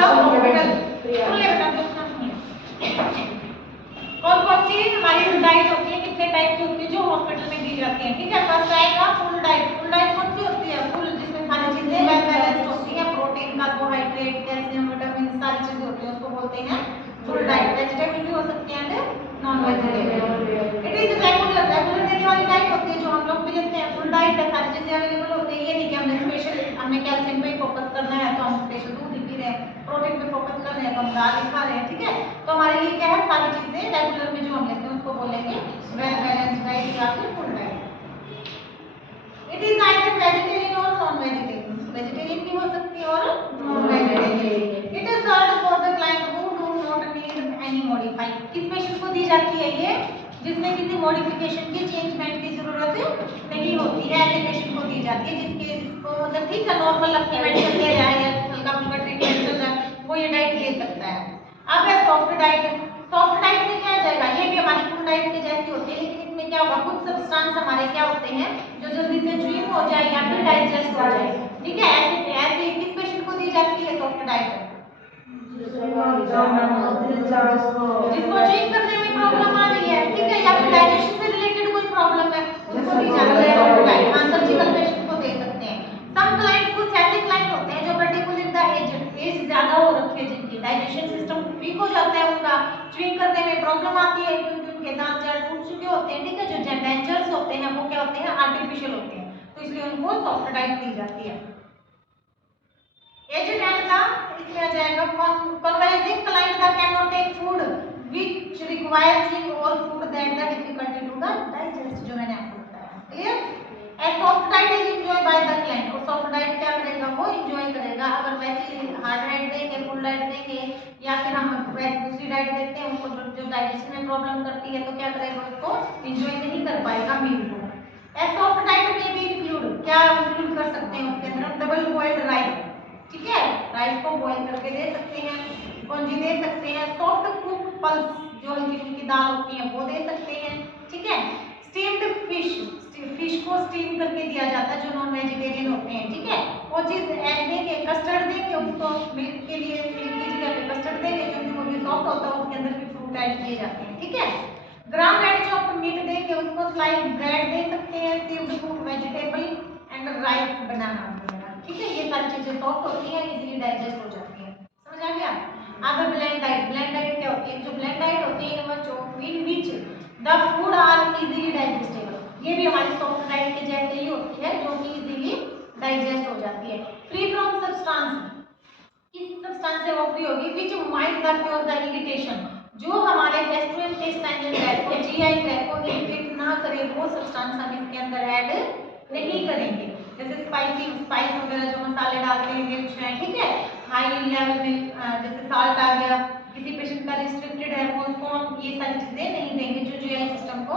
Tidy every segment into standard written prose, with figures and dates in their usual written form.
मतलब हॉस्पिटल कौन कौन सी हमारी डाइट होती है, कितने टाइप की होती है जो हॉस्पिटल में दी जाती है। ठीक है, फर्स्ट आएगा फुल डाइट। फुल डाइट कौन सी होती है? फुल, जिसमें सारी चीजें वेल बैलेंस्ड होती है, प्रोटीन, कार्बोहाइड्रेट, कैल्शियम, विटामिन, सारी चीजें होती है, उसको बोलते हैं फुल डाइट। वेजिटेबल भी हो सकती है and non vegetable. It is regular, regular देने वाली डाइट होती है जो हम लोग भी लेते हैं। फुल डाइट है, सारी चीजें अवेलेबल होती है। ये नहीं कि हमने स्पेशल, हमने कैल्शियम पे फोकस करना है तो हम स्पेशल दूध ही पी रहे हैं, प्रोटीन पे फोकस कर रहे हैं तो हम दाल ही खा रहे हैं। ठीक है, तो हमारे लिए क्या है, सारी चीजें रेगुलर में जो हम लेते हैं उसको बोलेंगे वेल बैलेंस्ड डाइट या फिर full diet. It is either vegetarian और नॉन वेजिटेरियन, वेजिटेरियन भी हो सकती है और non vegetarian. It is served for the client who do not need any modify. किस पेशेंट को दी जाती है ये? जिसमें किसी मॉडिफिकेशन की, चेंजमेंट की जरूरत नहीं होती है, ऐसे पेशेंट को दी जाती है जिसको मतलब ठीक है नॉर्मल अपनी मेडिसिन ले रहा है या हल्का फुल्का ट्रीटमेंट चल रहा है, वो ये डाइट ले सकता है। अब है सॉफ्ट डाइट। सॉफ्ट डाइट में क्या जाएगा, ये भी हमारी फुल डाइट के जैसी होती है, लेकिन इसमें क्या होगा, कुछ सब्सटेंस हमारे क्या होते हैं जो जल्दी से च्यूइंग हो जाए या फिर डाइजेस्ट हो जाए। ठीक है, ऐसे ऐसे किस पेशेंट को दी जाती है सॉफ्ट डाइट? जिसको च्यूइंग करने में प्रॉब्लम आ रही है, ठीक है, या फिर डाइजेशन से रिलेटेड कोई प्रॉब्लम है, उसको दी जाती है सॉफ्ट डाइट। हाँ, सर्जिकल पेशेंट को दे सकते हैं। सम क्लाइंट, कुछ ऐसे क्लाइंट होते हैं जो पर्टिकुलर द एज ज्यादा हो रखी है, जिनकी डाइजेशन सिस्टम वीक हो जाता है, उनका च्यूइंग करने में प्रॉब्लम आती है क्योंकि उनके दांत जड़ टूट चुके होते हैं। ठीक है, जो डेंचर्स होते हैं वो क्या होते हैं, आर्टिफिशियल होते हैं, तो इसलिए उनको सॉफ्ट डाइट दी जाती है। एज एंड का इसमें आ जाएगा converging client the can not take food which require chewing और food that the difficulty to the digest, जो मैंने आपको बताया। Clear? And soft diet is enjoy by the client. और सॉफ्ट डाइट क्या करेगा, वो एंजॉय करेगा। अगर वैसे हार्ड डाइट देंगे, फुल डाइट देंगे या फिर हम दूसरी डाइट देते हैं उसको जो डाइजेशन में प्रॉब्लम करती है, तो क्या करेगा, उसको एंजॉय नहीं कर पाएगा मील को। एंड सॉफ्ट डाइट में भी इंक्लूड, क्या इंक्लूड कर सकते हैं उसके अंदर, डबल बॉइल्ड राइस। ठीक है, राइस को बॉईल करके दे सकते हैं, कौनजी दे सकते हैं, सॉफ्ट कुक पल्स जो हल्की फुल्की दाल होती है वो दे सकते हैं। ठीक है, स्टीम्ड फिश, फिश को स्टीम करके दिया जाता है जो नॉन वेजिटेरियन होते हैं। ठीक है, वो चीज एग देंगे, कस्टर्ड देंगे, उसको मिल्क के लिए मिल्क की जगह पे कस्टर्ड देंगे क्योंकि वो भी सॉफ्ट होता है, उसके अंदर भी फ्रूट ऐड किए जाते हैं। ठीक है, ग्राम एंड चॉप्ड मीट देंगे, उसको स्लाइस ब्रेड दे सकते हैं, steamed food, vegetable and rice, banana. ठीक है, ये सारी चीजें सॉफ्ट होती है, इजीली डाइजेस्ट हो जाती है। समझ आ गया? अब ब्लेंड डाइट। ब्लेंड डाइट क्या होती है? जो ब्लेंड डाइट होती है in which the food are easily digestible. ये भी हमारी सॉफ्ट डाइट के जैसे ही होती है जो कि इजीली डाइजेस्ट हो जाती है। फ्री फ्रॉम सब्सटेंस, किस सब्सटेंस से वो फ्री होगी? Which might the cure the irritation, जो हमारे गैस्ट्रोइंटेस्टाइनल ट्रैक्ट को, जीआई ट्रैक्ट को इरिटेट ना करे, वो सब्सटेंस हम इसके अंदर ऐड नहीं करेंगे। जैसे स्पाइस वगैरह जो मसाले डालते हैं, मिर्च है, ठीक है, हाई लेवल में जैसे साल्ट आ गया, किसी पेशेंट का रिस्ट्रिक्टेड है वो, उसको हम ये सारी चीजें नहीं देंगे जो जीआई सिस्टम को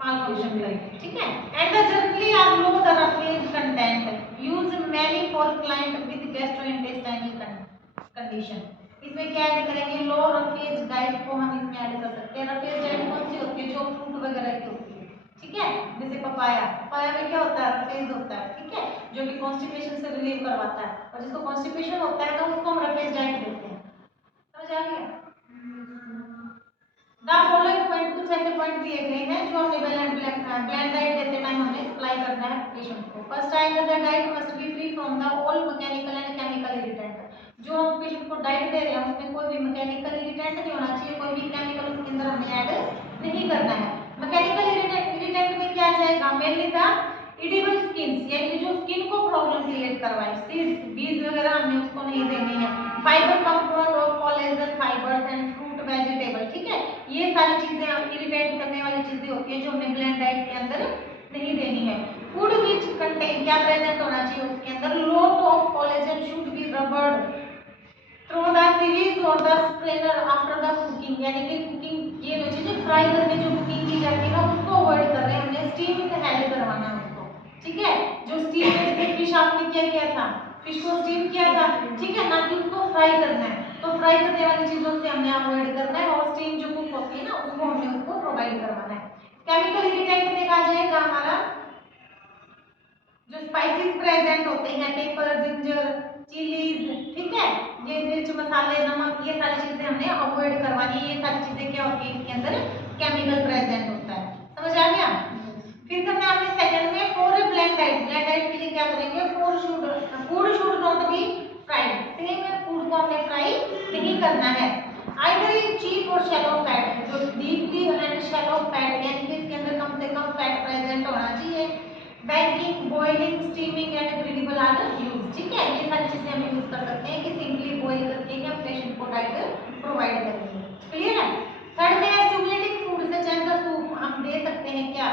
malfunction करेंगे। ठीक है, and the generally are low the roughage content use many for client with gastrointestinal condition. इसमें क्या ऐड करेंगे? लो रफेज डाइट को हम इसमें ऐड कर सकते हैं। रफेज डाइट कौन सी होती है? जो फ्रूट वगैरह की होती है। ठीक है, जैसे पपाया, पपाया में क्या होता है? रफेज होता है। ठीक है, जो कि कॉन्स्टिपेशन से रिलीव करवाता है, और जिसको कॉन्स्टिपेशन होता है ना उसको हम रफेज डाइट देते हैं। समझ आ गया? द फॉलोइंग पॉइंट, कुछ ऐसे पॉइंट दिए गए हैं जो हमें ब्लेंड डाइट देते टाइम हमें अप्लाई करना है पेशेंट को। फर्स्ट आएगा the diet must be free from the all mechanical and chemical irritant. जो हम पेशेंट को डाइट दे रहे हैं उसमें कोई भी मैकेनिकल इरिटेंट नहीं होना चाहिए, कोई भी केमिकल उसके अंदर हमें ऐड नहीं करना है। मैकेनिकल इरिटेंट में क्या जाएगा? मेनली द एडिबल स्किन्स, यानी जो स्किन को प्रॉब्लम क्रिएट करवाए, सीड्स, बीज वगैरह हमें उसको नहीं देने हैं। Fibre compound of collagen fibres and fruit vegetable. ठीक है, ये सारी चीजें इरिटेट करने वाली चीजें होती है जो हमने ब्लेंड डाइट के अंदर नहीं देनी है। फूड विच कंटेन, क्या प्रेजेंट होना चाहिए उसके अंदर? Lot of collagen should be rubbed through the series और the strainer after the cooking, यानी कि कुकिंग ये जो चीजें फ्राई करके जो कुकिंग की जाती है ना उसको अवॉइड कर रहे हैं, हमने स्टीम में हेल्प करवाना है उसको। ठीक है, जो स्टीम में फिश आपने क्या किया था? फिश को स्टीम किया था, ठीक है ना, कि उसको फ्राई करना है, तो फ्राई करने वाली चीजों से हमने अवॉइड करना है, और स्टीम जो कुक होती है ना उसको हमने उसको प्रोवाइड करवाना है। केमिकल इरिटेंट में आ जाएगा हमारा जो स्पाइसेस प्रेजेंट होते हैं, पेपर, जिंजर, चिलीज, ठीक है, मिर्च मसाले नमक ये सारी चीजें हमने अवॉइड करवानी है। ये सारी चीजें क्या होती है इसके अंदर केमिकल प्रेजेंट होता है। समझ आ गया। फिर करना आपने सेकंड में for blend diet. Blend diet के लिए क्या करेंगे, food should not be fried. Same है, फूड को हमने फ्राई नहीं करना है। आइदर चीप और शैलो फैट, जो डीपली एंड शैलो फैट यानी कि इसके अंदर कम से कम फैट प्रेजेंट होना चाहिए। Baking, boiling, steaming and griddle are use. ठीक है, ये सारी चीजें हम यूज कर सकते हैं कि सिंपली बॉइल करके हम पेशेंट को डाइट प्रोवाइड करेंगे। क्लियर है। थर्ड में stimulating food such as the soup, हम दे सकते हैं क्या,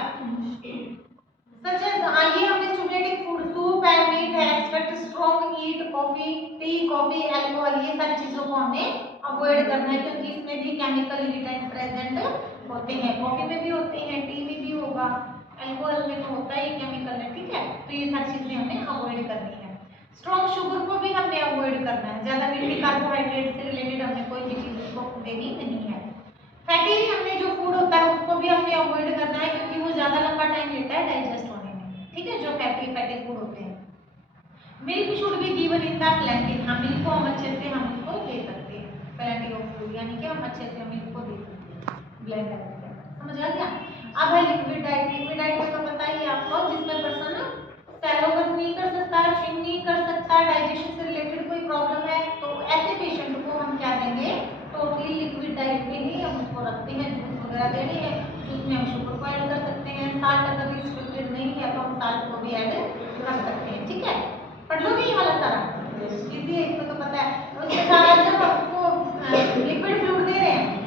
सच एज ये हमने स्टिमुलेटिंग फूड सूप है, मीट है, extract strong eat, coffee, tea, coffee, alcohol, ये सारी चीजों को हमने अवॉइड करना है क्योंकि इसमें भी केमिकल इरिटेंट प्रेजेंट होते हैं। कॉफी में भी होते हैं, टी में भी होगा, अल्कोहल में तो होता ही केमिकल है। ठीक है, तो ये सारी चीजें हमें अवॉइड करनी है। स्ट्रॉन्ग शुगर को भी हमने अवॉइड करना है, ज्यादा मीठी कार्बोहाइड्रेट से रिलेटेड हमें कोई भी चीज उसको देनी नहीं है। फैटी हमने जो फूड होता है उसको भी हमने अवॉइड करना है क्योंकि वो ज्यादा लंबा टाइम लेता है डाइजेस्ट होने में। ठीक है, जो फैटी फूड होते हैं। Milk should be given in the plenty, हम मिल्क को हम अच्छे से हम इसको दे सकते हैं। प्लेंटी ऑफ फूड यानी कि हम अच्छे से मिल्क को दे सकते हैं ब्लेंड करके। समझ आ गया। अब है लिक्विड डाइट। लिक्विड डाइट में तो पता ही है आपको, जिसमें पर्सन सैलोगत नहीं कर सकता, च्यूइंग नहीं कर सकता, डाइजेशन से रिलेटेड कोई प्रॉब्लम है, तो ऐसे पेशेंट को हम क्या देंगे, टोटली लिक्विड डाइट में ही हम उसको रखते हैं। जूस वगैरह देनी है, जूस में हम शुगर को ऐड कर सकते हैं। साल्ट अगर रिस्ट्रिक्टेड नहीं है तो हम साल्ट को भी ऐड कर सकते हैं। ठीक है, पढ़ लोगे ये वाला सारा, इजी है, इसको तो पता है। उसके सारा जब आपको लिक्विड फ्लूइड दे रहे हैं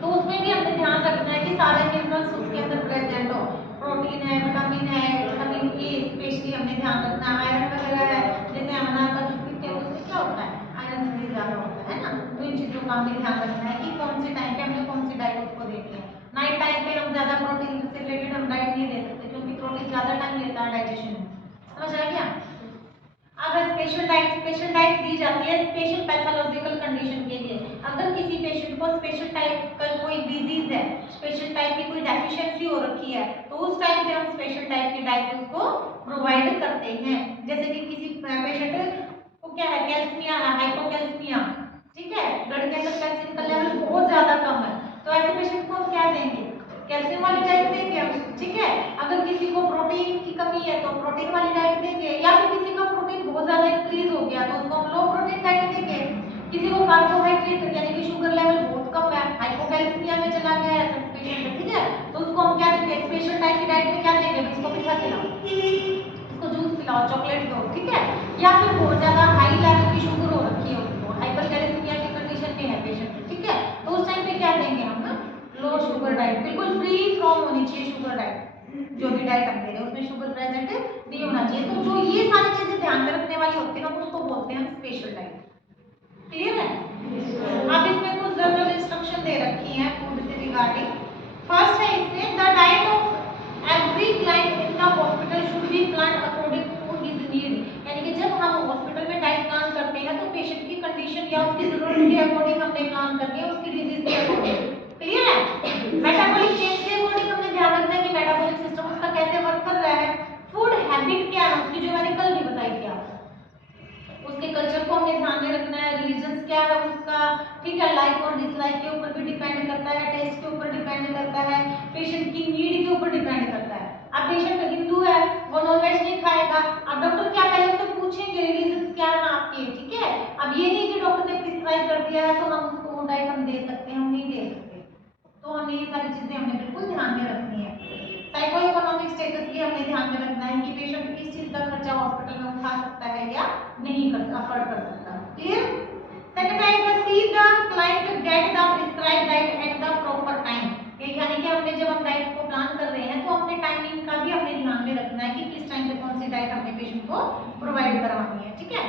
तो उसमें भी हमने ध्यान रखना है कि सारे मिनरल्स उसके अंदर प्रेजेंट हो। प्रोटीन है, विटामिन ए स्पेशली हमने ध्यान रखना है। आयरन वगैरह है, जैसे अमना का जूस पीते हैं उसमें क्या होता है, आयरन से ज्यादा होता है ना। तो इन चीजों का हमें ध्यान रखना है कि कौन से टाइम पे हमने कौन सी डाइट उसको देनी है। नाइट टाइम पे हम ज्यादा प्रोटीन से रिलेटेड हम डाइट नहीं दे सकते क्योंकि प्रोटीन ज्यादा टाइम लेता है डाइजेशन में। समझ आ गया। अब स्पेशल डाइट दी जाती है स्पेशल पैथोलॉजिकल कंडीशन के लिए। अगर किसी पेशेंट को स्पेशल टाइप का कोई डिजीज है, स्पेशल टाइप की कोई डेफिशिएंसी हो रखी है, तो उस टाइम पे हम स्पेशल टाइप की डाइट उसको प्रोवाइड करते हैं। जैसे कि किसी पेशेंट को क्या है, कैल्शियम है, हाइपोकैल्सिमिया, ठीक है, ब्लड के अंदर कैल्शियम का लेवल बहुत ज्यादा कम है, तो ऐसे पेशेंट को हम क्या देंगे, कैल्शियम वाली डाइट देंगे हम। ठीक है, अगर किसी को प्रोटीन की कमी है तो प्रोटीन वाली डाइट देंगे, या फिर किसी का प्रोटीन बहुत ज्यादा इंक्रीज हो गया तो उसको हम लो प्रोटीन डाइट देंगे। किसी को कार्बोहाइड्रेट यानी कि शुगर लेवल बहुत कम है, हाइपोकैल्सिमिया में चला गया है पेशेंट, ठीक है, तो उसको हम क्या देंगे, स्पेशल टाइप की डाइट में क्या देंगे, इसको मीठा खिलाओ, इसको जूस पिलाओ, चॉकलेट दो। ठीक है, या फिर बहुत ज्यादा हाई लेवल की शुगर हो रखी है, उसको हाइपरकैलेमिया की कंडीशन में है पेशेंट, ठीक है, तो उस टाइम पे क्या देंगे हम ना, लो शुगर डाइट, बिल्कुल फ्री फ्रॉम होनी चाहिए शुगर डाइट। जो भी डाइट हम दे रहे हैं उसमें शुगर प्रेजेंट नहीं होना चाहिए। तो जो ये सारी चीजें ध्यान में रखने वाली होती है हम उसको बोलते हैं स्पेशल डाइट। क्लियर है। अब इसमें कुछ जनरल इंस्ट्रक्शन दे रखी हैं फूड से रिगार्डिंग। फर्स्ट है इसमें, the diet of every client in the hospital should be plan according to his need. यानी कि जब हम हॉस्पिटल में डाइट प्लान करते हैं तो पेशेंट की कंडीशन या उसकी जरूरत के अकॉर्डिंग हमने प्लान करनी है, उसकी डिजीज के अकॉर्डिंग। क्लियर है। मेटाबॉलिक चेंज के अकॉर्डिंग हमने ध्यान रखना है कि मेटाबॉलिक सिस्टम उसका कैसे वर्क कर रहा है। फूड हैबिट क्या है उसकी, जो मैंने कल भी बताई थी आपको, उसके कल्चर को हमें ध्यान में रखना है। रिलीजन्स क्या है उसका, ठीक है, लाइक और डिसलाइक के ऊपर भी डिपेंड करता है, टेस्ट के ऊपर डिपेंड करता है, पेशेंट की नीड के ऊपर डिपेंड करता है। अब पेशेंट हिंदू है, वो नॉनवेज नहीं खाएगा, अब डॉक्टर क्या पहले उससे पूछेंगे रिलीजन्स क्या है आपके, ठीक है। अब ये नहीं कि डॉक्टर ने प्रिस्क्राइब कर दिया है तो हम उसको वो डाइट हम दे सकते हैं, हम नहीं दे सकते। तो हमें ये सारी चीजें हमें बिल्कुल ध्यान में रखनी है। साइको इकोनॉमिक स्टेटस भी हमें ध्यान में रखना है कि पेशेंट किस चीज का खर्चा हॉस्पिटल में उठा सकता है या नहीं कर अफोर्ड कर सकता। क्लियर। सेकंड है see the client get the prescribed diet at the proper time. यानी कि हमने जब हम डाइट को प्लान कर रहे हैं तो अपने टाइमिंग का भी हमें ध्यान में रखना है कि किस टाइम पे कौन सी डाइट हमने पेशेंट को प्रोवाइड करवानी है। ठीक है।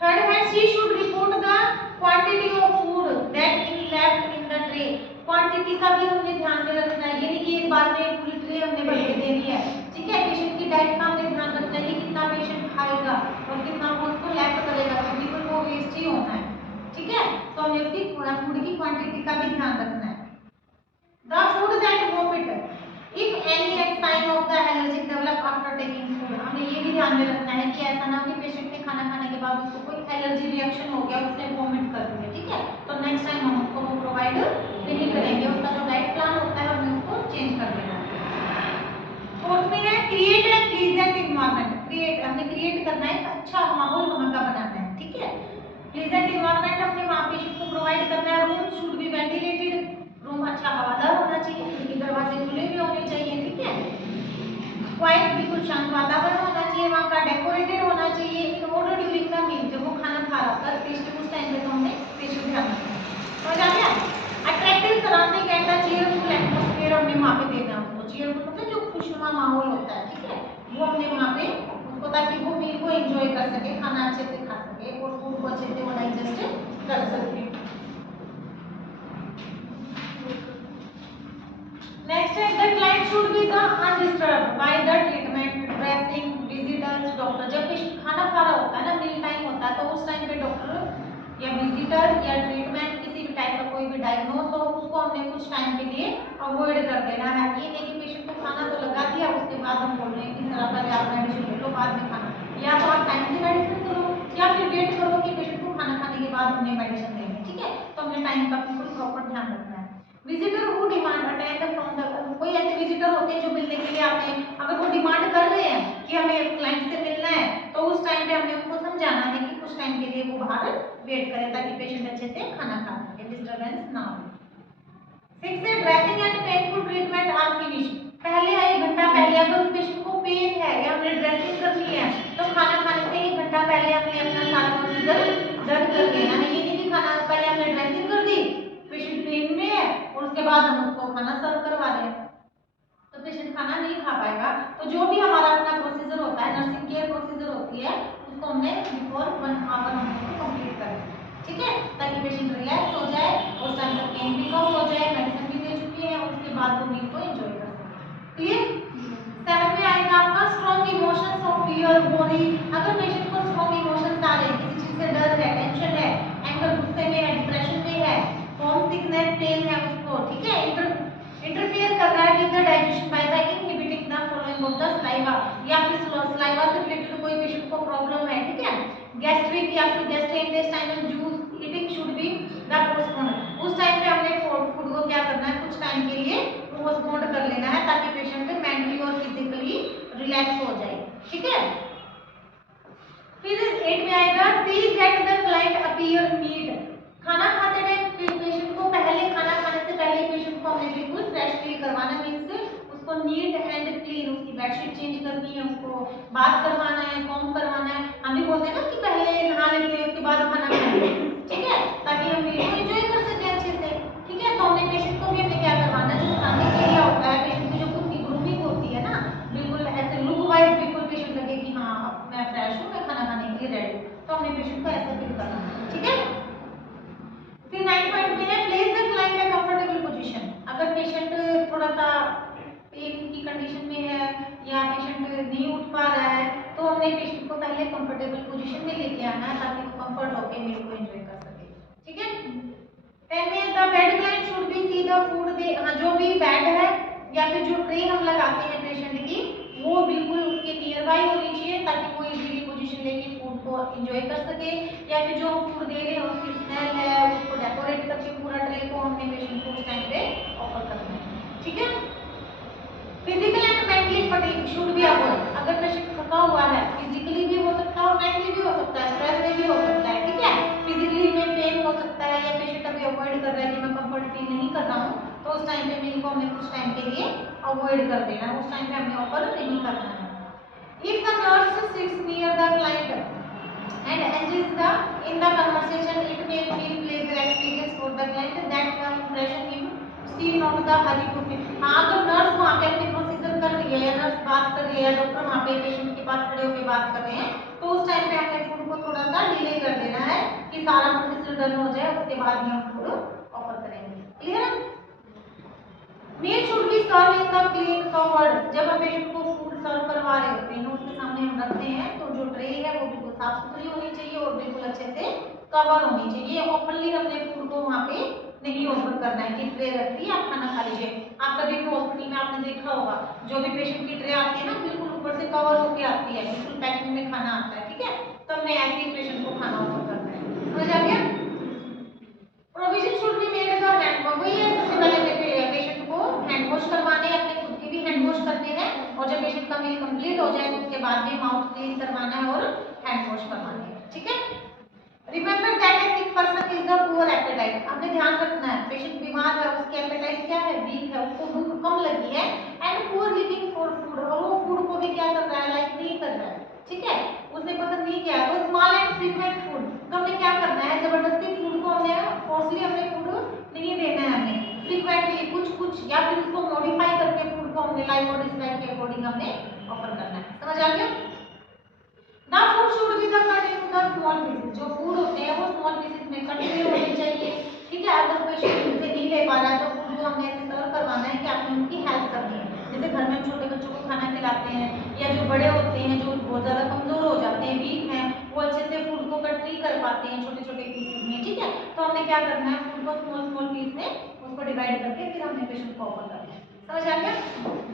थर्ड है she should report the quantity of food that is left in the tray. Quantity का भी हमें ध्यान में रखना है, ये नहीं कि एक बार में पूरी ट्रे हमने भर के दे दी है। ठीक है, पेशेंट की डाइट का हमें ध्यान रखना है कि कितना पेशेंट खाएगा और कितना वो उसको लेफ्ट करेगा, क्योंकि फिर वो वेस्ट ही होना है। ठीक है, तो हमें उसकी फूड की क्वांटिटी का भी ध्यान रखना है। The food that vomit if any sign of the allergic develop after taking food. हमें ये भी ध्यान में रखना है कि ऐसा ना हो कि पेशेंट ने खाना खाने के बाद बाद उसको कोई एलर्जी रिएक्शन हो गया, उसने वोमिट कर दिया, ठीक है, तो नेक्स्ट टाइम हम उसको वो प्रोवाइड नहीं करेंगे, उसका जो डाइट प्लान होता है हमें उसको चेंज कर देना है। फोर्थ में है क्रिएट ए प्लीजेंट एनवायरनमेंट। हमने क्रिएट करना है, एक अच्छा माहौल वहां का बनाना है, ठीक है। प्लीजेंट एनवायरनमेंट हमने वहां पेशेंट को प्रोवाइड करना है। Room should be ventilated, room अच्छा हवादार होना चाहिए, खिड़की दरवाजे खुले भी होने चाहिए, ठीक है। क्वाइट, बिल्कुल शांत वातावरण होना चाहिए वहां का, डेकोरेटेड होना चाहिए। In order during the meal, जब वो खाना खा रहा होता है पेशेंट उस टाइम पे तो हमने पेशेंट ध्यान रखना है, समझ आ गया। Attractive surrounding and the cheerful atmosphere हमने वहां पे देना है उसको। चीयरफुल मतलब जो खुशनुमा माहौल होता है, ठीक है, वो हमने वहां पे उसको, ताकि वो मील को एंजॉय कर सके, खाना अच्छे से खा सके और फूड को अच्छे से वो डाइजेस्ट कर सके। नेक्स्ट है the client should be the undisturbed by the treatment, dressing, visitors, doctor. जब पेशेंट खाना खा रहा होता है ना, मील टाइम होता है, तो उस टाइम पे डॉक्टर या विजिटर या ट्रीटमेंट किसी भी टाइप का कोई भी डायग्नोस हो, उसको हमने कुछ टाइम के लिए अवॉइड कर देना है। ये नहीं कि पेशेंट को खाना तो लगा दिया, उसके बाद हम बोल रहे हैं कि सर पहले आप मेडिसिन ले लो बाद में खाना, या तो आप टाइम से मेडिसिन करो या फिर वेट करो कि पेशेंट को खाना खाने के बाद हमने मेडिसिन देंगे, ठीक है। तो हमने टाइम का बिल्कुल प्रॉपर ध्यान रखना है। Visitor who demand attend from the, कोई ऐसे विजिटर होते हैं जो मिलने के लिए आते हैं, अगर वो डिमांड कर रहे हैं कि हमें क्लाइंट से मिलना है, तो उस टाइम पे हमने उनको समझाना है कि कुछ टाइम के लिए वो बाहर वेट करें ताकि पेशेंट अच्छे से खाना खा सके, डिस्टर्बेंस ना हो। 6 है dressing and painful treatment are finish. पहले 1 घंटा पहले अगर पेशेंट को पेन है या हमने ड्रेसिंग करनी है, तो खाना खाने से 1 घंटा पहले हमने अपना सारा प्रोसीजर डन कर लेना है। ये नहीं कि खाना पहले हमने ड्रेसिंग कर दी, पेशेंट पेन में है और उसके बाद हम उसको खाना सर्व करवा दें, तो पेशेंट खाना नहीं खा पाएगा। तो जो भी हमारा अपना प्रोसीजर होता है, नर्सिंग केयर प्रोसीजर होती है, उसको हमने बिफोर 1 आवर हम उसको कंप्लीट कर दें, ठीक है, ताकि पेशेंट रिलैक्स हो जाए, उस टाइम तक पेन भी कम हो जाए, मेडिसिन भी दे चुकी है, उसके बाद वो मील को एंजॉय कर सके। क्लियर। 7 में आएगा आपका strong emotions of fear, worry. अगर पेशेंट को स्ट्रॉन्ग इमोशंस आ रहे हैं, किसी चीज से डर है, टेंशन है, एंगर, गुस्से में है, डिप्रेशन में है, होम सिकनेस, पेन है उसको, ठीक है, इंटरफेयर कर रहा है with the digestion by the inhibiting the flowing of the saliva, या फिर सलाइवा से रिलेटेड कोई पेशेंट को प्रॉब्लम है, ठीक है, गैस्ट्रिक या फिर gastrointestinal juice eating should be the postponed. उस टाइम पे हमने फूड को क्या करना है, कुछ टाइम के लिए पोस्टपोन्ड कर लेना है ताकि पेशेंट मेंटली और फिजिकली रिलैक्स हो जाए, ठीक है। फिर 8 में आएगा see that the client appear neat. खाना खाते टाइम पेशेंट को पहले, खाना खाने से पहले पेशेंट को हमें बिल्कुल फ्रेश फील करवाना, मींस उसको नीट एंड क्लीन, उसकी बेडशीट चेंज करनी है, उसको बाथ करवाना है, कॉम्ब करवाना है। हम भी बोलते हैं ना कि पहले नहा लेते हैं उसके बाद खाना खाएंगे, ठीक है, ताकि हम मील को एंजॉय कर सकें अच्छे से, ठीक है। तो हमने पेशेंट को भी हमें क्या करवाना है, जो स्टार्टिंग एरिया होता है पेशेंट की जो खुद की ग्रूमिंग होती है ना, बिल्कुल ऐसे लुक वाइज बिल्कुल पेशेंट लगे कि हाँ मैं फ्रेश हूँ, मैं खाना खाने के लिए रेडी हूँ, तो हमने पेशेंट को ऐसा फील करना है, ठीक है। फिर 9 पॉइंट में है place the client in comfortable position. अगर पेशेंट थोड़ा सा पेन की कंडीशन में है या पेशेंट नहीं उठ पा रहा है, तो हमने पेशेंट को पहले कंफर्टेबल पोजीशन में लेके आना है ताकि वो कंफर्ट होकर मील को एंजॉय कर सके, ठीक है। 10 में the bed client should be see the food they, हाँ जो भी बेड है या फिर जो ट्रे हम लगाते हैं पेशेंट की, वो बिल्कुल उसके नियर बाई होनी चाहिए ताकि वो इजीली पोजीशन लेके फूड को एंजॉय कर सके, या फिर जो हम फूड दे रहे हैं उसकी स्मेल है, उसको डेकोरेट करके पूरा ट्रे को हमने पेशेंट को उस टाइम पे ऑफर करना है, ठीक है। Physical and mentally fatigue should be avoid. अगर पेशेंट थका हुआ है, फिजिकली भी हो सकता है और मेंटली भी हो सकता है, स्ट्रेस में भी हो सकता है, ठीक है। फिजिकली में पेन हो सकता है या पेशेंट अभी अवॉइड कर रहा है कि मैं कंफर्ट फील नहीं कर रहा हूँ, तो उस टाइम पे मील को हमने कुछ टाइम के लिए अवॉइड कर देना है, उस टाइम पे हमने ऑफर नहीं करना है। If the nurse sits near the client and engages in the conversation, it may be pleasure experience for the client that the impression him still not the hurry to fit। हाँ अगर nurse वहाँ पे अपनी procedure कर रही है या nurse बात कर रही है या डॉक्टर वहाँ पे पेशेंट के पास खड़े होकर बात कर रहे हैं, तो उस टाइम पे हमने फूड को थोड़ा सा डिले कर देना है कि सारा प्रोसीजर डन हो जाए, उसके बाद ही हम फूड ऑफर करेंगे, क्लियर है। Meal should be serve in the clean covered. जब हम पेशेंट को फूड सर्व करवा रहे होते हैं, उसके सामने हम रखते हैं, तो जो ट्रे है वो बिल्कुल साफ सुथरी होनी चाहिए और बिल्कुल अच्छे से कवर होनी चाहिए। ओपनली अपने फूड को वहाँ पे नहीं ऑफर करना है कि ट्रे रखती है आप खाना खा लीजिए। आप कभी भी हॉस्पिटल में आपने देखा होगा, जो भी पेशेंट की ट्रे आती है ना, बिल्कुल ऊपर से कवर होके आती है, बिल्कुल पैकिंग में खाना आता है, ठीक है। तो हमने ऐसे ही पेशेंट को एस्टैब्लिश करवानी है, ठीक है। Remember that a sick person is the poor appetite, हमने ध्यान रखना है पेशेंट बीमार है, उसकी एपेटाइट क्या है, वीक है, उसको भूख कम लगी है and poor leaving for food, और वो फूड को भी क्या कर रहा है, लाइक नहीं कर रहा है, ठीक है, उसने पसंद नहीं किया, तो स्मॉल एंड फ्रीक्वेंट फूड, तो हमने क्या करना है, जबरदस्ती फूड को हमने फोर्सली हमने फूड नहीं देना है, हमें फ्रीक्वेंटली कुछ कुछ या फिर उसको मॉडिफाई करके फूड को हमने लाइक और डिसलाइक के अकॉर्डिंग हमने ऑफर करना है, समझ आ गया। The food should be the cut into the small pieces, जो फूड होते हैं वो स्मॉल पीसेस में कटे हुए होने चाहिए, ठीक है। अगर पेशेंट उनसे नहीं ले पा रहा है तो फूड को हमने ऐसे सर्व करवाना है कि आपने उनकी हेल्प करनी है, जैसे घर में हम छोटे बच्चों को खाना खिलाते हैं या जो बड़े होते हैं जो बहुत ज़्यादा कमज़ोर हो जाते हैं, वीक हैं, वो अच्छे से फूड को कट नहीं कर पाते हैं छोटे छोटे पीसेस में, ठीक है, तो हमने क्या करना है, फूड को स्मॉल स्मॉल पीस में उसको डिवाइड करके फिर हमने पेशेंट को ऑफर करना है, समझ आ गया।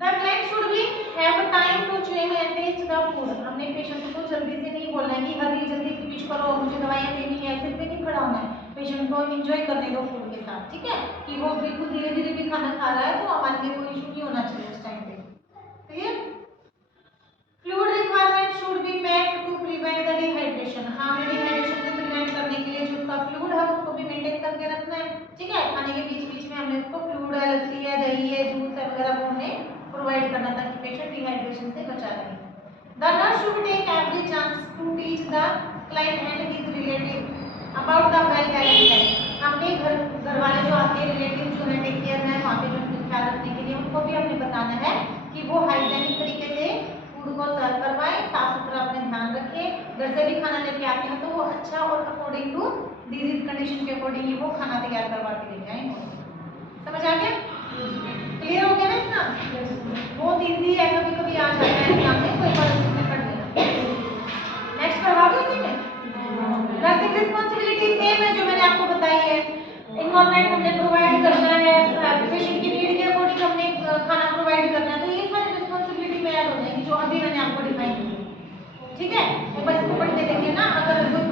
The client should be have time to chew and taste the food, हमने पेशेंट को जल्दी से नहीं बोलना है कि हरी जल्दी फिनिश करो मुझे दवाइयाँ देनी है, सिर पे नहीं खड़ा होना है, पेशेंट को एंजॉय करने दो फूड के साथ, ठीक है, कि वो बिल्कुल धीरे धीरे भी खाना खा रहा है तो हमारे लिए कोई इशू नहीं होना चाहिए उस टाइम पे, clear. Fluid requirement should be met to prevent the dehydration, हाँ हमें डिहाइड्रेशन से प्रिवेंट करने के लिए जो उसका फ्लूइड है उसको भी मेंटेन करके रखना है, ठीक है, खाने के बीच बीच में हमने उसको फ्लूइड है, लस्सी है, दही है, जूस है वगैरह वो हमने प्रोवाइड करना ताकि पेशेंट डिहाइड्रेशन से बचा रहे। The nurse should take every chance to teach the client and his relative about the well balance diet, हमने घर वाले जो आते हैं रिलेटिव जो है टेक केयर में वहाँ पे जो उनका ख्याल रखने के लिए उनको भी हमने बताना है कि वो हाइजेनिक तरीके से फूड को सर्व करवाएं, साफ सुथरा अपने ध्यान रखें, घर से भी खाना लेके आते हैं तो वो अच्छा और अकॉर्डिंग टू डिजीज कंडीशन के अकॉर्डिंग ही वो खाना तैयार करवा के लेके आए, समझ आ गया, क्लियर हो गया ना इतना, बहुत इजी है, कभी कभी आ जाता है एग्जाम में, कोई बार इसमें पढ़ लेना। नेक्स्ट करवा दो इसी में, नर्सिंग रिस्पांसिबिलिटी सेम है जो मैंने आपको बताई है, इन्वायरमेंट हमने प्रोवाइड करना है, पेशेंट की नीड के अकॉर्डिंग हमने खाना प्रोवाइड करना है, तो ये सारी रिस्पांसिबिलिटी में ऐड हो जाएगी जो अभी मैंने आपको डिफाइन की है, ठीक है, एक बार इसको पढ़ के देखिए ना, अगर कोई